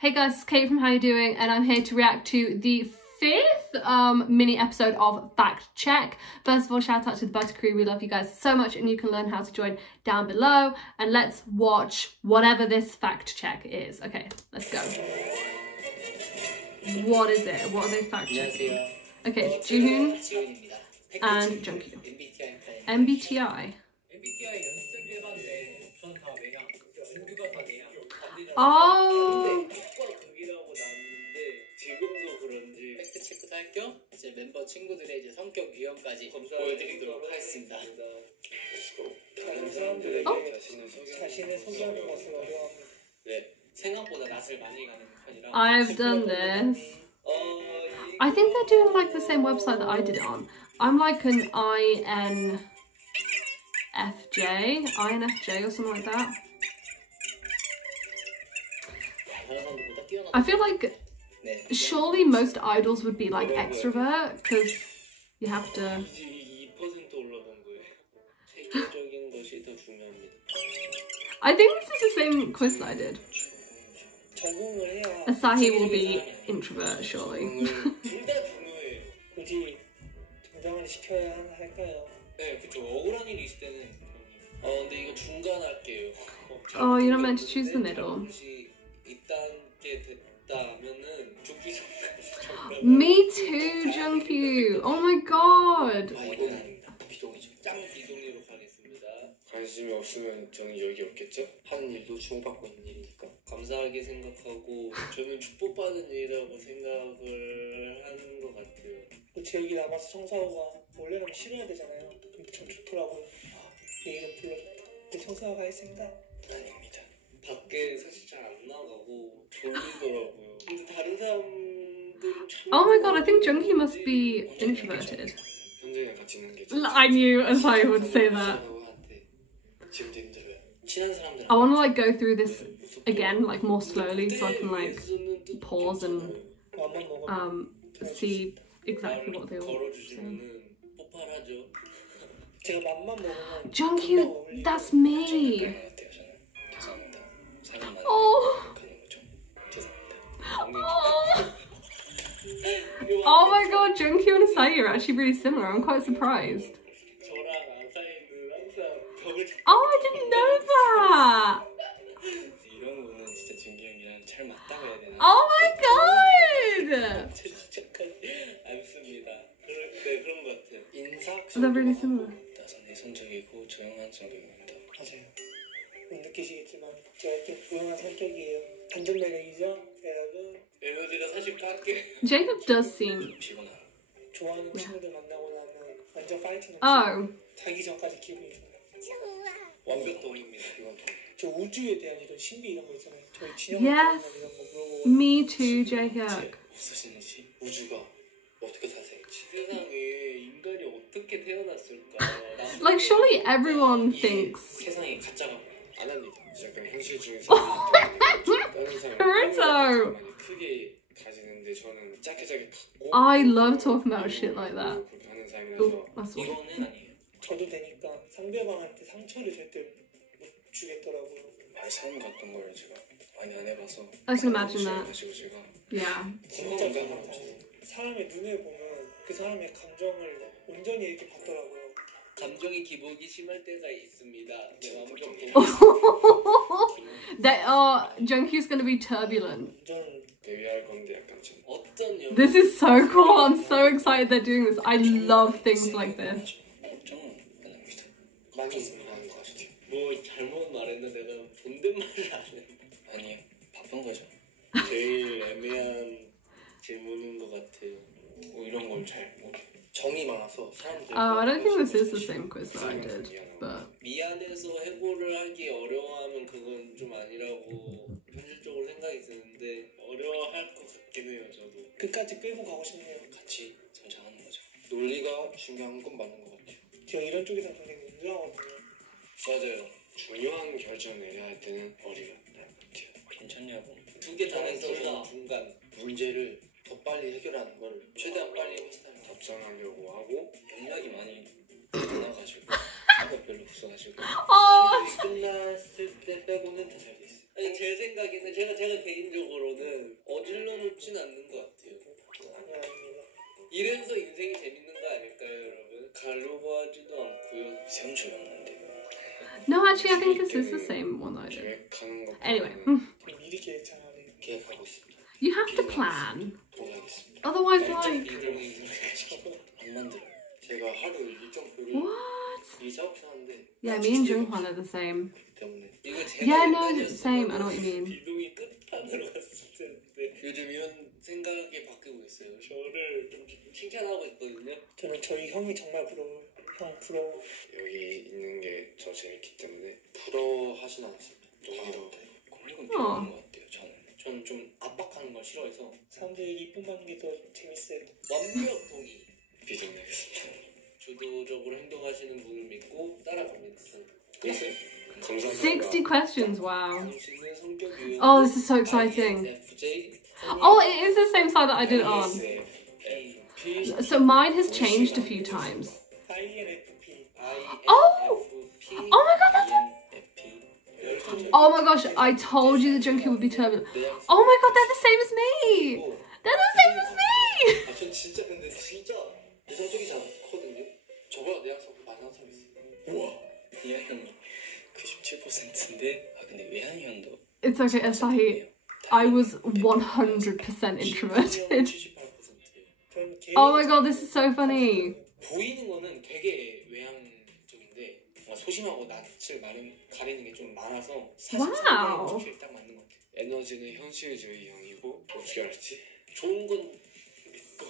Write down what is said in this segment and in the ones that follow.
Hey guys, it's Kate from How You Doing, and I'm here to react to the 5th mini episode of Fact Check. First of all, shout out to the Butter Crew. We love you guys so much, and you can learn how to join down below. And let's watch whatever this fact check is. Okay, let's go. What is it? What are they fact checking? Okay, it's Jihoon and Jungkook. MBTI. Oh. 지금도 그런지 팩트체크도 할 겸 이제 멤버 친구들의 이제 성격 유형까지 보여드리도록 하겠습니다. 다른 사람들에게 자신을 소개하는 것은 어려워합니다. 네, 생각보다 낯을 많이 가는 편이라. I've done this. I think they're doing like the same website that I did it on. I'm like an INFJ or something like that. I feel like surely most idols would be like extrovert because you have to. I think this is the same quiz that I did. Asahi will be introvert, surely. Oh, you're not meant to choose the middle. Me too, Jungkook. Oh my god. 관심이 없으면 저는 여기 없겠죠? 하는 일도 주목받고 있는 일이니까 감사하게 생각하고 저는 축복받은 일이라고 생각을 하는 것 같아요. 제 여기 남아서 청사호가 원래는 싫어야 되잖아요. 근데 좀 좋더라고요. 내 이름 불러줬다. 네, 청사호가 했습니다. 아닙니다. 밖에 사실 잘 안 나가고 졸리더라고요. 근데 다른 사람들은 참... Oh my god, I think Jungkook must be introverted. 현재랑 같이 있는 게 I knew Asahi would say that. 지금도 힘들어요. 친한 사람들 I want to like go through this again, like more slowly, so I can like pause and see exactly what they all say. Jungkook, that's me. Oh. Oh my god, Jungkook and Asahi are actually really similar. I'm quite surprised. Oh, I didn't know that! Oh my god! They're really similar. 맞아요. 느끼시겠지만 제가 이렇게 조용한 성격이에요. 반전 매력이죠, 여러분. 에너지가 사실 깎게. Jacob does seem 좋아하는 친구들 만나고 나면 완전 파이팅. 타기 전까지 기분이 좋아요. 완벽동입니다. 이건 저 우주에 대한 이런 신비 이런 거 있잖아요. 저희 진영 yes. 이런 거 물어보고. Me too, Jacob. 없으신지 우주가 어떻게 탄생했지? 세상에 인간이 어떻게 태어났을까? Like surely everyone thinks. 세상에 가짜가 안 합니다. 약간 현실 중에서 Naruto. 크게 가지는데 저는 작게 갖고. I love talking about shit like that. 그렇게 하는 사람이라서 이거는 아니에요. 저도 되니까 상대방한테 상처를 절대 못 주겠더라고요. 사람 같은 걸 제가 많이 안 해봐서. I can imagine that. 제가 Yeah. 진짜 사람의 눈을 보면 그 사람의 감정을 온전히 이렇게 봤더라고요. 감정이 기복이 심할 때가 있습니다. That Jungkook's gonna be turbulent. 데뷔할 건데 약간 좀 어떤 This is so cool. I'm so excited they're doing this. I love things like this. 많이 하는 거 같아요. 뭐 잘못 말했나 내가 존댓말을 안 했는데. 아니요, 바쁜 거죠. 제일 애매한 질문인 것 같아요. 뭐 이런 걸 잘 못해. 정이 많아서 사람들. I don't think this is the same quiz that I did, but. 미안해서 해고를 하기 어려워하면 그건 좀 아니라고 현실적으로 생각이 드는데 어려워할 것 같긴 해요, 저도. 끝까지 끌고 가고 싶네요. 같이 성장하는 거죠. 논리가 중요한 건 맞는 것 같아요. 제가 이런 쪽에서 굉장히 인정하거든요. 맞아요. 중요한 결정을 내려야 할 때는 머리가 나을 것 같아요. 괜찮냐고. 두 개 다 있어서 중간 문제를 더 빨리 해결하는 걸 최대한 빨리 답장하려고 하고 영역이 많이 많아가지고 별로 없어가지고 끝났을 때 빼고는 다 잘 돼 있어요. 아니 제 생각에는 제가 개인적으로는 쉽지는 않는 것 같아요. 아닙니다. 이래서 인생이 재밌는 거 아닐까요, 여러분? 갈로보하지도 않고요. 세움초였는데. No, actually, I think this is the same one though. 계획하는 것. Anyway, 미리 계획 잘하네요. 계획하고 있습니다. you have to plan. 동의하겠습니다. Otherwise, like, 안 만들어요. 제가 하루 일정 표를 what? 이 작업하는데. Yeah, me and Junghwan are the same. 때문에. 이거 Yeah, no, it's the same. I know what you mean. 비동이 끝판으로 갔을 텐데. 요즘 이런 생각이 바뀌고 있어요. 저를 좀 칭찬하고 있거든요. 저는 저희 형이 정말 부러워요. 형 부러워. 여기 있는 게 더 재밌기 때문에 부러워하진 않습니다. 동의로. 그건 필요한 것 같아요. 저는 좀 압박하는 걸 싫어해서 사람들이 이쁨 받는 게 더 재밌어요. 완벽 동의. 믿음내겠습니다. 주도적으로 행동하시는 분을 믿고 따라갑니다. 됐어요? 60 questions, wow. 당신의 성격 유형. Oh, this is so exciting. INFJ. Oh, it is the same side that I did it on. So mine has changed a few times. INFP. Oh! Oh my god, that's it! Oh my gosh, I told you the junkie would be turbulent. Oh my god, they're the same as me! They're the same as me! 아, 전 진짜 근데 진짜 내성적이지 않거든요. 저보다 내향성도 많은 사람이 있어요. 우와. 내향형이 97%인데 아 근데 외향형도. It's okay, Asahi. I was 100% introverted. 78%. Oh my god, this is so funny. 보이는 거는 되게 외향적인데 뭔가 소심하고 낯을 가리는 게 좀 많아서 와우. 사실 딱 맞는 것 같아요. 에너지는 현실주의형이고 어떻게 알았지? 좋은 건 믿고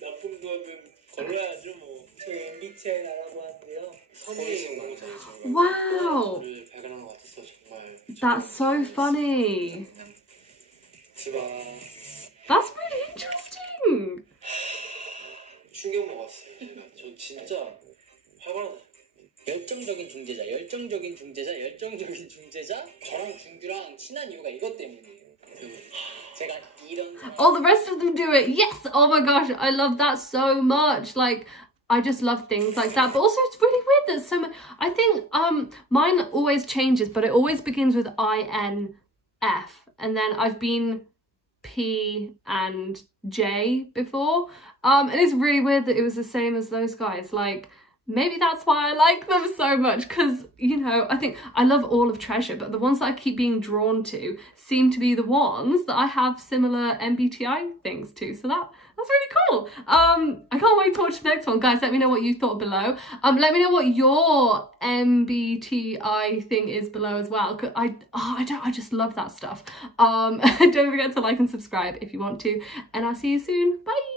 나쁜 거는 걸러야죠 뭐. 저희 MBTI 나라고 하는데요. 선의의 강자예요. Wow. 를 발견한 것 같아서 정말. That's so funny. 지바. That's really interesting. 충격 먹었어요. 제가. 저 진짜 활발한. 열정적인 중재자, 열정적인 중재자, 열정적인 중재자. 저랑 준규랑 친한 이유가 이것 때문이에요. 제가 이런. Oh, the rest of them do it. Yes. Oh my gosh, I love that so much. Like, I just love things like that. But also, it's really weird that so much. I think mine always changes, but it always begins with INF, and then I've been P and J before. And it's really weird that it was the same as those guys. Like, maybe that's why I like them so much, because, you know, I think I love all of Treasure, but the ones that I keep being drawn to seem to be the ones that I have similar MBTI things to. So that's really cool. I can't wait to watch the next one. Guys, let me know what you thought below. Let me know what your MBTI thing is below as well. I just love that stuff. Don't forget to like and subscribe if you want to, and I'll see you soon. Bye.